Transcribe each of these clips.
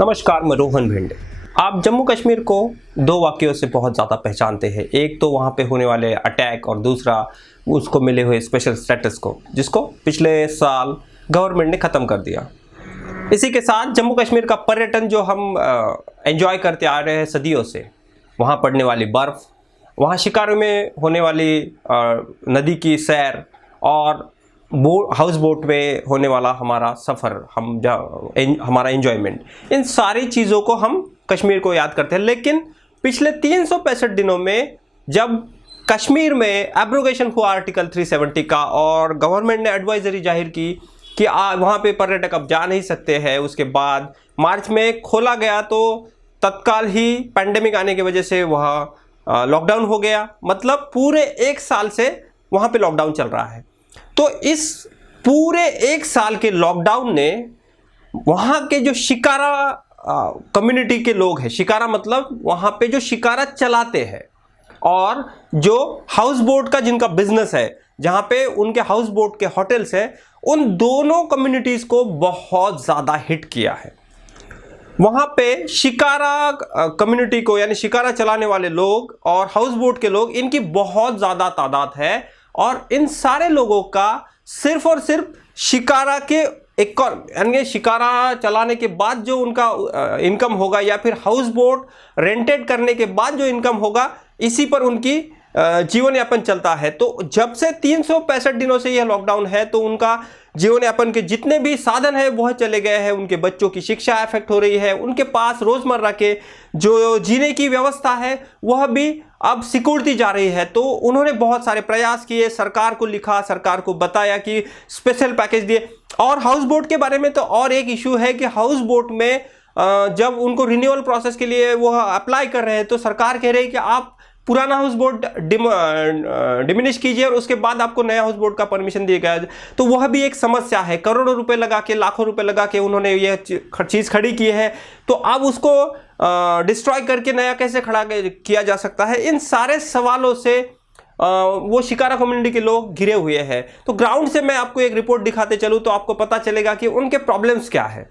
नमस्कार, मैं रोहन भिंडे। आप जम्मू कश्मीर को दो वाक़यों से बहुत ज़्यादा पहचानते हैं। एक तो वहाँ पे होने वाले अटैक और दूसरा उसको मिले हुए स्पेशल स्टेटस को, जिसको पिछले साल गवर्नमेंट ने ख़त्म कर दिया। इसी के साथ जम्मू कश्मीर का पर्यटन जो हम एंजॉय करते आ रहे हैं सदियों से, वहाँ पड़ने वाली बर्फ़, वहाँ शिकारों में होने वाली नदी की सैर और हाउस बोट में होने वाला हमारा सफ़र, हमारा एंजॉयमेंट, इन सारी चीज़ों को हम कश्मीर को याद करते हैं। लेकिन पिछले 365 दिनों में जब कश्मीर में एब्रोगेशन हुआ आर्टिकल 370 का और गवर्नमेंट ने एडवाइजरी जाहिर की कि वहाँ पे पर्यटक अब जा नहीं सकते हैं, उसके बाद मार्च में खोला गया तो तत्काल ही पैंडेमिक आने की वजह से वहाँ लॉकडाउन हो गया। मतलब पूरे एक साल से वहाँ पे लॉकडाउन चल रहा है। तो इस पूरे एक साल के लॉकडाउन ने वहाँ के जो शिकारा कम्युनिटी के लोग हैं, शिकारा मतलब वहाँ पे जो शिकारा चलाते हैं और जो हाउस बोट का जिनका बिजनेस है, जहाँ पे उनके हाउस बोट के होटल्स हैं, उन दोनों कम्युनिटीज़ को बहुत ज़्यादा हिट किया है। वहाँ पे शिकारा कम्युनिटी को, यानी शिकारा चलाने वाले लोग और हाउस बोट के लोग, इनकी बहुत ज़्यादा तादाद है और इन सारे लोगों का सिर्फ और सिर्फ शिकारा के यानी शिकारा चलाने के बाद जो उनका इनकम होगा या फिर हाउस बोट रेंटेड करने के बाद जो इनकम होगा, इसी पर उनकी जीवन यापन चलता है। तो जब से 365 दिनों से यह लॉकडाउन है तो उनका जीवन यापन के जितने भी साधन है वह चले गए हैं। उनके बच्चों की शिक्षा अफेक्ट हो रही है, उनके पास रोजमर्रा के जो जीने की व्यवस्था है वह भी अब सिकुड़ती जा रही है। तो उन्होंने बहुत सारे प्रयास किए, सरकार को लिखा, सरकार को बताया कि स्पेशल पैकेज दिए। और हाउस बोट के बारे में तो और एक इशू है कि हाउस बोट में जब उनको रिन्यूअल प्रोसेस के लिए वो अप्लाई कर रहे हैं तो सरकार कह रही है कि आप पुराना हाउस बोट डिमिनिश कीजिए और उसके बाद आपको नया हाउस बोट का परमिशन दिया गया। तो वह भी एक समस्या है। करोड़ों रुपए लगा के, लाखों रुपए लगा के उन्होंने यह चीज़ खड़ी की है, तो अब उसको डिस्ट्रॉय करके नया कैसे खड़ा किया जा सकता है? इन सारे सवालों से वो शिकारा कम्युनिटी के लोग घिरे हुए हैं। तो ग्राउंड से मैं आपको एक रिपोर्ट दिखाते चलूँ तो आपको पता चलेगा कि उनके प्रॉब्लम्स क्या है।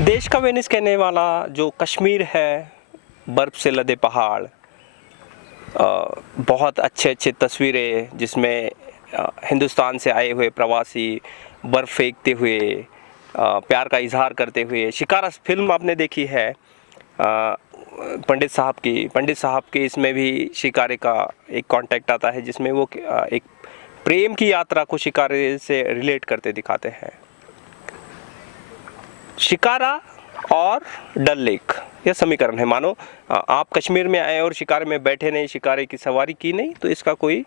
देश का वेनिस कहने वाला जो कश्मीर है, बर्फ़ से लदे पहाड़, बहुत अच्छे अच्छे तस्वीरें जिसमें हिंदुस्तान से आए हुए प्रवासी बर्फ़ फेंकते हुए, प्यार का इजहार करते हुए। शिकारा फिल्म आपने देखी है पंडित साहब की इसमें भी शिकारे का एक कॉन्टेक्ट आता है जिसमें वो एक प्रेम की यात्रा को शिकारे से रिलेट करते दिखाते हैं। शिकारा और डल लेक यह समीकरण है। मानो आप कश्मीर में आए और शिकारे में बैठे नहीं, शिकारे की सवारी की नहीं, तो इसका कोई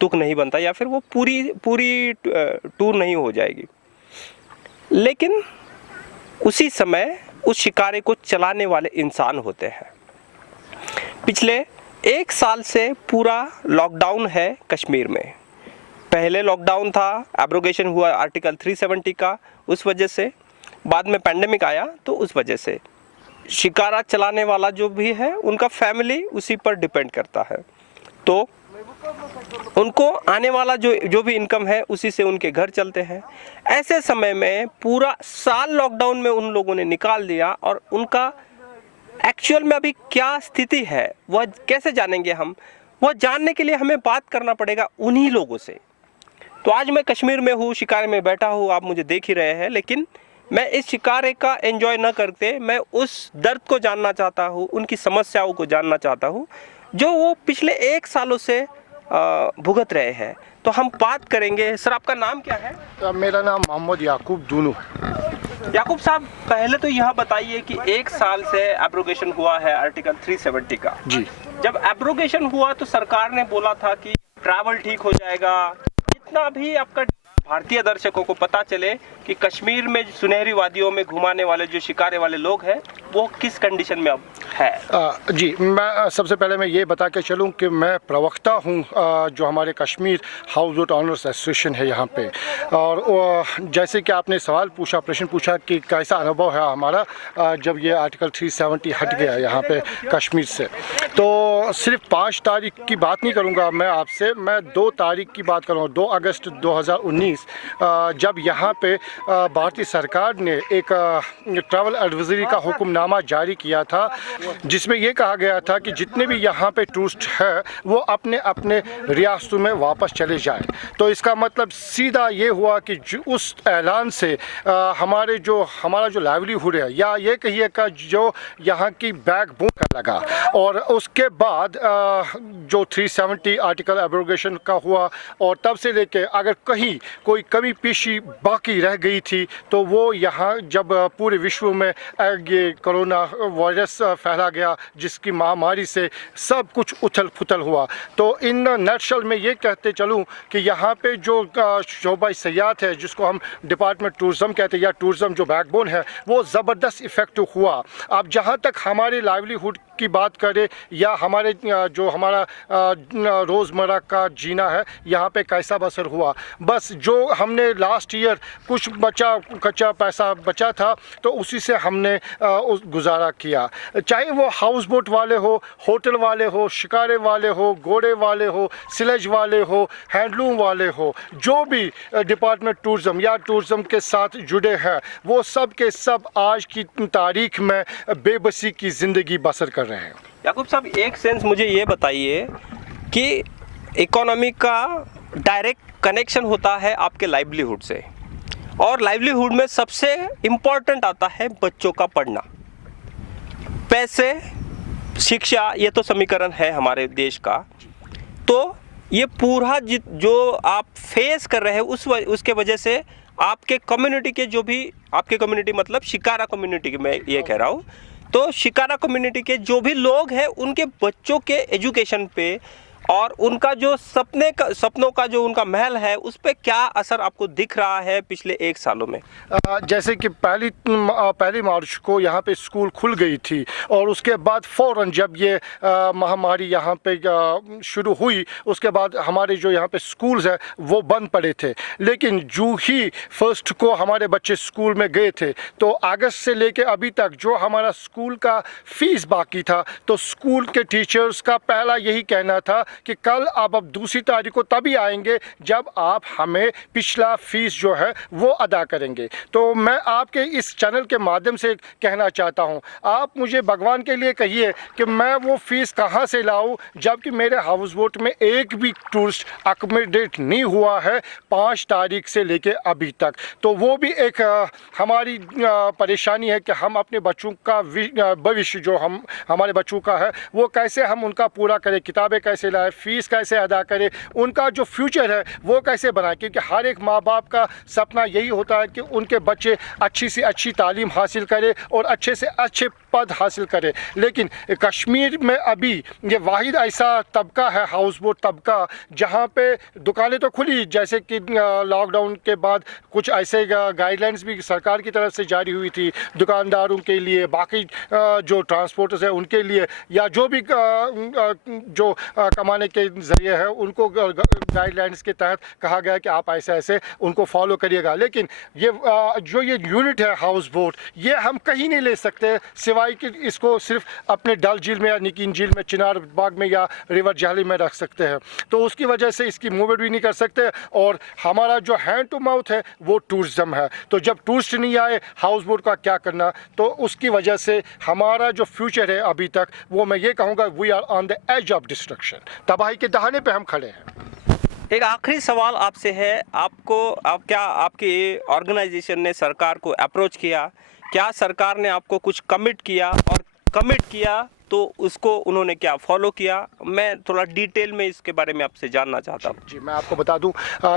तुक नहीं बनता या फिर वो पूरी टूर नहीं हो जाएगी। लेकिन उसी समय उस शिकारे को चलाने वाले इंसान होते हैं। पिछले एक साल से पूरा लॉकडाउन है कश्मीर में। पहले लॉकडाउन था, एब्रोगेशन हुआ आर्टिकल 370 का, उस वजह से। बाद में पैंडेमिक आया तो उस वजह से शिकारा चलाने वाला जो भी है उनका फैमिली उसी पर डिपेंड करता है। तो उनको आने वाला जो भी इनकम है उसी से उनके घर चलते हैं। ऐसे समय में पूरा साल लॉकडाउन में उन लोगों ने निकाल दिया और उनका एक्चुअल में अभी क्या स्थिति है वह कैसे जानेंगे हम? वह जानने के लिए हमें बात करना पड़ेगा उन्हीं लोगों से। तो आज मैं कश्मीर में हूँ, शिकारे में बैठा हूँ, आप मुझे देख ही रहे हैं, लेकिन मैं इस शिकारे का एंजॉय न करते मैं उस दर्द को जानना चाहता हूँ, उनकी समस्याओं को जानना चाहता हूँ जो वो पिछले एक सालों से भुगत रहे हैं। तो हम बात करेंगे। सर, आपका नाम क्या है? मेरा नाम मोहम्मद याकूब दूनू। याकूब साहब, पहले तो यह बताइए कि एक साल से एब्रोगेशन हुआ है आर्टिकल 370 का। जी। जब एब्रोगेशन हुआ तो सरकार ने बोला था कि ट्रैवल ठीक हो जाएगा। जितना भी आपका भारतीय दर्शकों को पता चले कि कश्मीर में सुनहरी वादियों में घुमाने वाले जो शिकारे वाले लोग हैं वो किस कंडीशन में अब है? जी, मैं सबसे पहले मैं ये बता के चलूँ कि मैं प्रवक्ता हूँ जो हमारे Kashmir house boat owners association है यहाँ पे। और जैसे कि आपने सवाल पूछा, प्रश्न पूछा कि कैसा अनुभव है हमारा जब ये आर्टिकल 370 हट गया यहाँ पे कश्मीर से, तो सिर्फ 5 तारीख की बात नहीं करूँगा मैं आपसे, मैं 2 तारीख की बात करूँगा। 2 अगस्त 2019 जब यहाँ पे भारतीय सरकार ने एक ट्रैवल एडवाइजरी का हुक्मनामा जारी किया था, जिसमें ये कहा गया था कि जितने भी यहाँ पे टूरिस्ट है वो अपने अपने रियासतों में वापस चले जाएं। तो इसका मतलब सीधा ये हुआ कि उस ऐलान से हमारा जो लाइवलीहुड है, या ये कहिए का जो यहाँ की बैकबोन का लगा। और उसके बाद जो 370 आर्टिकल एब्रोगेशन का हुआ, और तब से लेके अगर कहीं कोई कमी पेशी बाकी रह गई थी तो वो यहाँ जब पूरे विश्व में ये कोरोना वायरस फैला गया, जिसकी महामारी से सब कुछ उथल पुथल हुआ। तो इन नटशल में ये कहते चलूँ कि यहाँ पे जो शोबा सयाहत है, जिसको हम डिपार्टमेंट टूरिज़म कहते हैं या टूरिज़म जो बैकबोन है, वो ज़बरदस्त इफ़ेक्टिव हुआ। अब जहाँ तक हमारे लाइवलीहुड की बात करें या हमारे जो हमारा रोज़मर्रा का जीना है, यहाँ पे कैसा बसर हुआ, बस जो हमने लास्ट ईयर कुछ कच्चा पैसा बचा था तो उसी से हमने गुजारा किया। चाहे वो हाउस बोट वाले हो, होटल वाले हो, शिकारे वाले हो, घोड़े वाले हो, सिलेज वाले हो, हैंडलूम वाले हो, जो भी डिपार्टमेंट टूरिज़म या टूरिज़म के साथ जुड़े हैं, वो सब के सब आज की तारीख में बेबसी की ज़िंदगी बसर कर रहे हैं। याकूब साहब, एक सेंस मुझे ये बताइए कि इकोनॉमी का डायरेक्ट कनेक्शन होता है आपके लाइवलीहुड से, और लाइवलीहुड में सबसे इम्पोर्टेंट आता है बच्चों का पढ़ना। पैसे, शिक्षा, ये तो समीकरण है हमारे देश का। तो ये पूरा जो आप फेस कर रहे हैं उसके वजह से आपके कम्युनिटी के जो भी, आपके कम्युनिटी मतलब शिकारा कम्युनिटी की मैं ये कह रहा हूँ, तो शिकारा कम्युनिटी के जो भी लोग हैं उनके बच्चों के एजुकेशन पे और उनका जो सपनों का जो उनका महल है उस पर क्या असर आपको दिख रहा है पिछले 1 सालों में? जैसे कि पहली मार्च को यहाँ पे स्कूल खुल गई थी, और उसके बाद फ़ौरन जब ये महामारी यहाँ पे शुरू हुई, उसके बाद हमारे जो यहाँ पे स्कूल्स हैं वो बंद पड़े थे। लेकिन जो ही फर्स्ट को हमारे बच्चे स्कूल में गए थे, तो अगस्त से लेके अभी तक जो हमारा स्कूल का फ़ीस बाकी था, तो स्कूल के टीचर्स का पहला यही कहना था कि कल अब 2 तारीख को तभी आएंगे जब आप हमें पिछला फ़ीस जो है वो अदा करेंगे। तो मैं आपके इस चैनल के माध्यम से कहना चाहता हूं, आप मुझे भगवान के लिए कहिए कि मैं वो फ़ीस कहां से लाऊं, जबकि मेरे हाउस बोट में एक भी टूरिस्ट अकोमोडेट नहीं हुआ है 5 तारीख से लेके अभी तक। तो वो भी एक हमारी परेशानी है कि हम अपने बच्चों का भविष्य जो हमारे बच्चों का है वो कैसे हम उनका पूरा करें, किताबें कैसे लाएं, फ़ीस कैसे अदा करें, उनका जो फ्यूचर है वो कैसे बनाएं। क्योंकि हर एक माँ बाप का सपना यही होता है कि उनके बच्चे अच्छी से अच्छी तालीम हासिल करें और अच्छे से अच्छे पद हासिल करें। लेकिन कश्मीर में अभी ये वाहिद ऐसा तबका है, हाउस बोट तबका, जहाँ पे दुकानें तो खुली, जैसे कि लॉकडाउन के बाद कुछ ऐसे गाइडलाइंस भी सरकार की तरफ से जारी हुई थी दुकानदारों के लिए, बाकी जो ट्रांसपोर्टर्स हैं उनके लिए, या जो भी जो कमाने के ज़रिए है उनको गाइडलाइंस के तहत कहा गया कि आप ऐसे ऐसे उनको फॉलो करिएगा। लेकिन ये जो ये यूनिट है हाउस बोट, ये हम कहीं नहीं ले सकते सिवाय कि इसको सिर्फ अपने डल झील में या निकीन झील में, चिनार बाग में या रिवर जहली में रख सकते हैं। तो उसकी वजह से इसकी मूवमेंट भी नहीं कर सकते, और हमारा जो हैंड टू माउथ है वो टूरिज़म है। तो जब टूरिस्ट नहीं आए, हाउस बोट का क्या करना? तो उसकी वजह से हमारा जो फ्यूचर है अभी तक, वो मैं ये कहूँगा we are on the edge of destruction, तबाही के दहाने पे हम खड़े हैं। एक आखिरी सवाल आपसे है, क्या आपकी ऑर्गेनाइजेशन ने सरकार को अप्रोच किया? क्या सरकार ने आपको कुछ कमिट किया, और कमिट किया तो उसको उन्होंने क्या फॉलो किया? मैं थोड़ा डिटेल में इसके बारे में आपसे जानना चाहता हूँ। जी, मैं आपको बता दूं,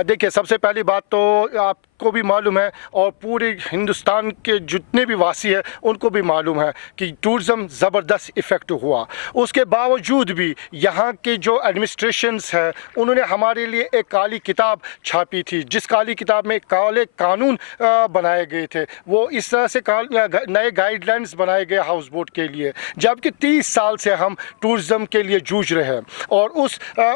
देखिए सबसे पहली बात तो आपको भी मालूम है और पूरे हिंदुस्तान के जितने भी वासी हैं उनको भी मालूम है कि टूरिज़म ज़बरदस्त इफ़ेक्टिव हुआ। उसके बावजूद भी यहाँ के जो एडमिनिस्ट्रेशंस हैं उन्होंने हमारे लिए एक काली किताब छापी थी, जिस काली किताब में काले कानून बनाए गए थे। वो इस तरह से नए गाइडलाइंस बनाए गए हाउस बोट के लिए, जबकि 30 साल से हम टूरिज़म के लिए जूझ रहे हैं। और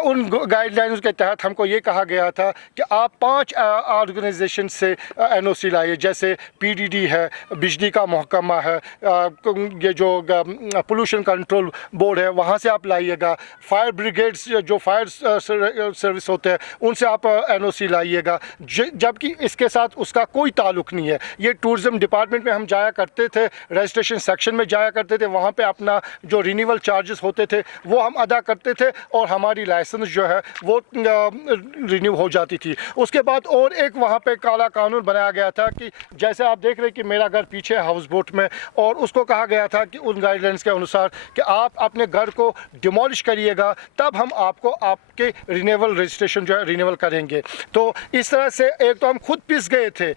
उन गाइडलाइंस के तहत हमको ये कहा गया था कि आप 5 ऑर्गेनाइजेशन से एनओसी लाइए, जैसे पीडीडी है, बिजली का महकमा है, ये जो पोल्यूशन कंट्रोल बोर्ड है वहाँ से आप लाइएगा, फायर ब्रिगेड्स जो फायर सर्विस होते हैं उनसे आप एनओसी लाइएगा, जबकि इसके साथ उसका कोई ताल्लुक नहीं है। ये टूरिज़्म डिपार्टमेंट में हम जाया करते थे, रजिस्ट्रेशन सेक्शन में जाया करते थे, वहाँ पे अपना जो रिन्यूअल चार्जेस होते थे वो हम अदा करते थे और हमारी लाइसेंस जो है वो रिन्यू हो जाती थी। उसके बाद और एक वहाँ पे काला कानून बनाया गया था कि जैसे आप देख रहे हैं कि मेरा घर पीछे है हाउस बोट में, और उसको कहा गया था कि उन गाइडलाइंस के अनुसार कि आप अपने घर को डिमोलिश करिएगा, तब हम आपको आपके रिन्यूअल रजिस्ट्रेशन जो है रिन्यूअल करेंगे। तो इस तरह से एक तो हम खुद पिस गए थे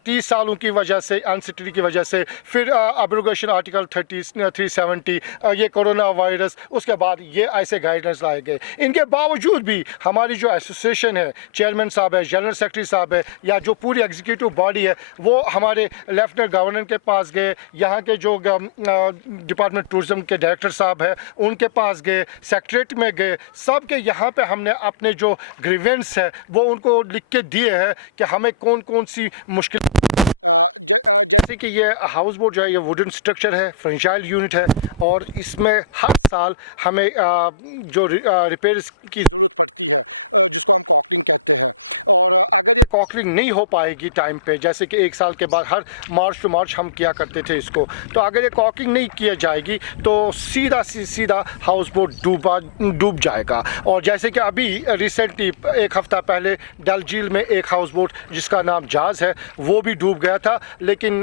30 सालों की वजह से, अनसिटी की वजह से, फिर अब्रोगेशन आर्टिकल 370, ये कोरोना वायरस, उसके बाद ये ऐसे गाइडलाइंस लाए गए। इनके बावजूद भी हमारी जो एसोसिएशन है, चेयरमैन साहब है, जनरल सेक्रेटरी साहब है, या जो पूरी एग्जीक्यूटिव बॉडी है, वो हमारे लेफ्टिनेंट गवर्नर के पास गए, यहाँ के जो डिपार्टमेंट टूरिज्म के डायरेक्टर साहब है उनके पास गए, सेक्रेटरीट में गए, सब के यहाँ पे हमने अपने जो ग्रीवेंस है वो उनको लिख के दिए हैं कि हमें कौन कौन सी मुश्किल, जैसे कि ये हाउस बोट जो है ये वुडन स्ट्रक्चर है, फ्रेंचाइज यूनिट है, और इसमें हर साल हमें जो रिपेयर्स की कॉकरिंग नहीं हो पाएगी टाइम पे, जैसे कि एक साल के बाद हर मार्च टू मार्च हम किया करते थे इसको। तो अगर ये कॉकिंग नहीं किया जाएगी तो सीधा हाउस बोट डूब जाएगा। और जैसे कि अभी रिसेंटली एक हफ़्ता पहले डल झील में एक हाउस बोट जिसका नाम जहाज़ है वो भी डूब गया था, लेकिन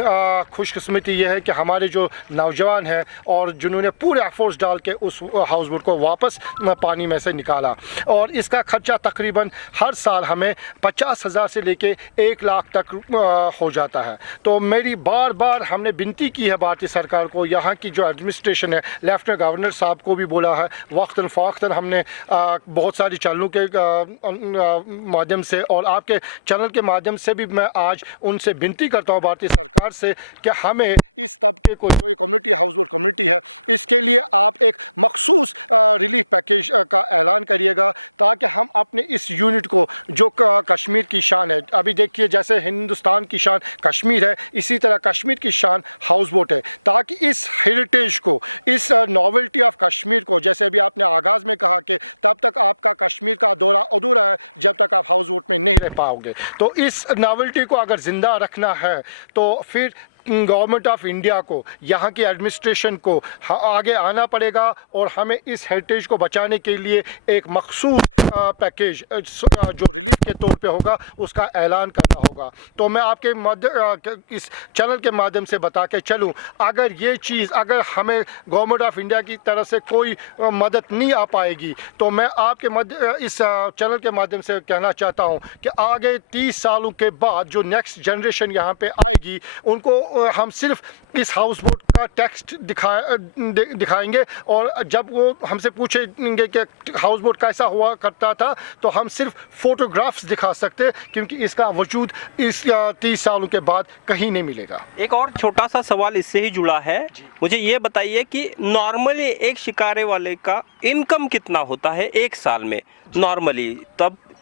खुशकिस्मती ये है कि हमारे जो नौजवान हैं और जिन्होंने पूरे एफर्ट्स डाल के उस हाउस बोट को वापस पानी में से निकाला, और इसका खर्चा तकरीबन हर साल हमें 50,000 से लेके 1 लाख तक हो जाता है। तो मेरी बार बार हमने विनती की है भारतीय सरकार को, यहाँ की जो एडमिनिस्ट्रेशन है, लेफ्टिनेंट गवर्नर साहब को भी बोला है, वक्तन फ़वक्तन हमने बहुत सारी चैनलों के माध्यम से और आपके चैनल के माध्यम से भी मैं आज उनसे विनती करता हूँ भारतीय सरकार से कि हमें कोई पाओगे। तो इस नॉवेल्टी को अगर ज़िंदा रखना है तो फिर गवर्नमेंट ऑफ इंडिया को, यहाँ की एडमिनिस्ट्रेशन को आगे आना पड़ेगा और हमें इस हेरिटेज को बचाने के लिए एक मखसूस पैकेज जो के तौर पे होगा उसका ऐलान करना होगा। तो मैं आपके इस चैनल के माध्यम से बता के चलूँ, अगर ये चीज़ अगर हमें गवर्नमेंट ऑफ इंडिया की तरफ से कोई मदद नहीं आ पाएगी तो मैं आपके इस चैनल के माध्यम से कहना चाहता हूँ कि आगे 30 सालों के बाद जो नेक्स्ट जनरेशन यहाँ पे आएगी उनको हम सिर्फ इस हाउस बोट का टेक्स्ट दिखाएंगे, और जब वो हमसे पूछेंगे कि हाउस बोट कैसा हुआ करता था तो हम सिर्फ फोटोग्राफ्स दिखा सकते, क्योंकि इसका वजूद इस 30 सालों के बाद कहीं नहीं मिलेगा। एक और छोटा सा सवाल इससे ही जुड़ा है, मुझे ये बताइए कि नॉर्मली एक शिकारे वाले का इनकम कितना होता है एक साल में नॉर्मली?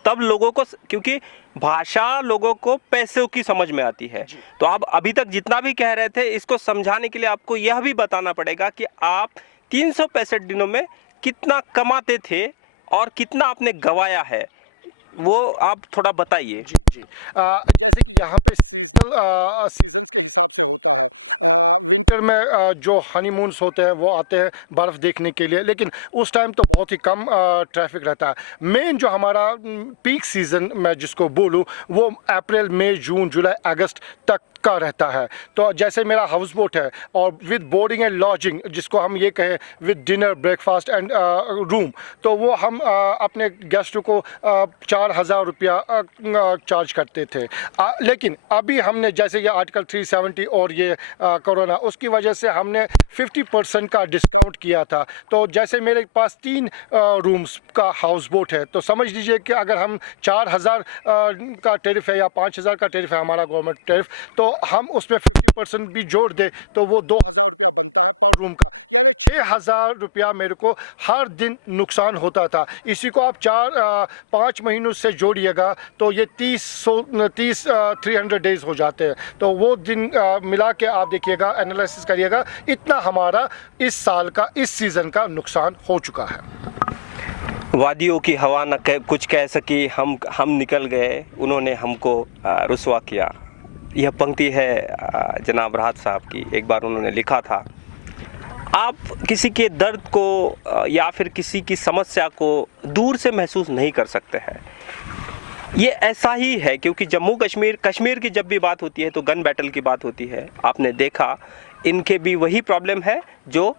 तब लोगों को, क्योंककि भाषा लोगों को पैसों की समझ में आती है, तो आप अभी तक जितना भी कह रहे थे इसको समझाने के लिए आपको यह भी बताना पड़ेगा कि आप 365 दिनों में कितना कमाते थे और कितना आपने गवाया है, वो आप थोड़ा बताइए। जी यहाँ पे में जो हनीमून्स होते हैं वो आते हैं बर्फ़ देखने के लिए, लेकिन उस टाइम तो बहुत ही कम ट्रैफिक रहता है। मेन जो हमारा पीक सीज़न मैं जिसको बोलूँ वो अप्रैल, मई, जून, जुलाई, अगस्त तक का रहता है। तो जैसे मेरा हाउस बोट है और विद बोर्डिंग एंड लॉजिंग, जिसको हम ये कहें with dinner, breakfast and room, तो वो हम अपने गेस्ट को 4,000 रुपया चार्ज करते थे। लेकिन अभी हमने जैसे ये आर्टिकल 370 और ये कोरोना, उसकी वजह से हमने 50% का डिस्काउंट किया था। तो जैसे मेरे पास 3 रूम्स का हाउस बोट है, तो समझ लीजिए कि अगर हम 4,000 का टेरिफ है या 5,000 का टेरिफ है हमारा गवर्नमेंट टेरिफ, तो हम उसमें 50% भी जोड़ दे तो वो 2 रूम का 6,000 रुपया मेरे को हर दिन नुकसान होता था। इसी को आप 4-5 महीनों से जोड़िएगा तो ये 300 डेज़ हो जाते हैं। तो वो दिन मिला के आप देखिएगा, एनालिसिस करिएगा, इतना हमारा इस साल का, इस सीज़न का नुकसान हो चुका है। वादियों की हवा न कुछ कह सकी, हम निकल गए, उन्होंने हमको रुसवा किया। यह पंक्ति है जनाब राहत साहब की। एक बार उन्होंने लिखा था, आप किसी के दर्द को या फिर किसी की समस्या को दूर से महसूस नहीं कर सकते हैं। ये ऐसा ही है, क्योंकि जम्मू कश्मीर की जब भी बात होती है तो गन बैटल की बात होती है। आपने देखा इनके भी वही प्रॉब्लम है जो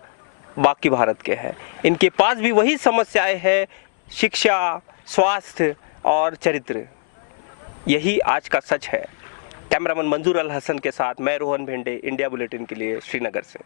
बाकी भारत के हैं। इनके पास भी वही समस्याएं हैं, शिक्षा, स्वास्थ्य और चरित्र। यही आज का सच है। कैमरामैन मंजूर अल हसन के साथ मैं रोहन भेंडे, इंडिया बुलेटिन के लिए श्रीनगर से।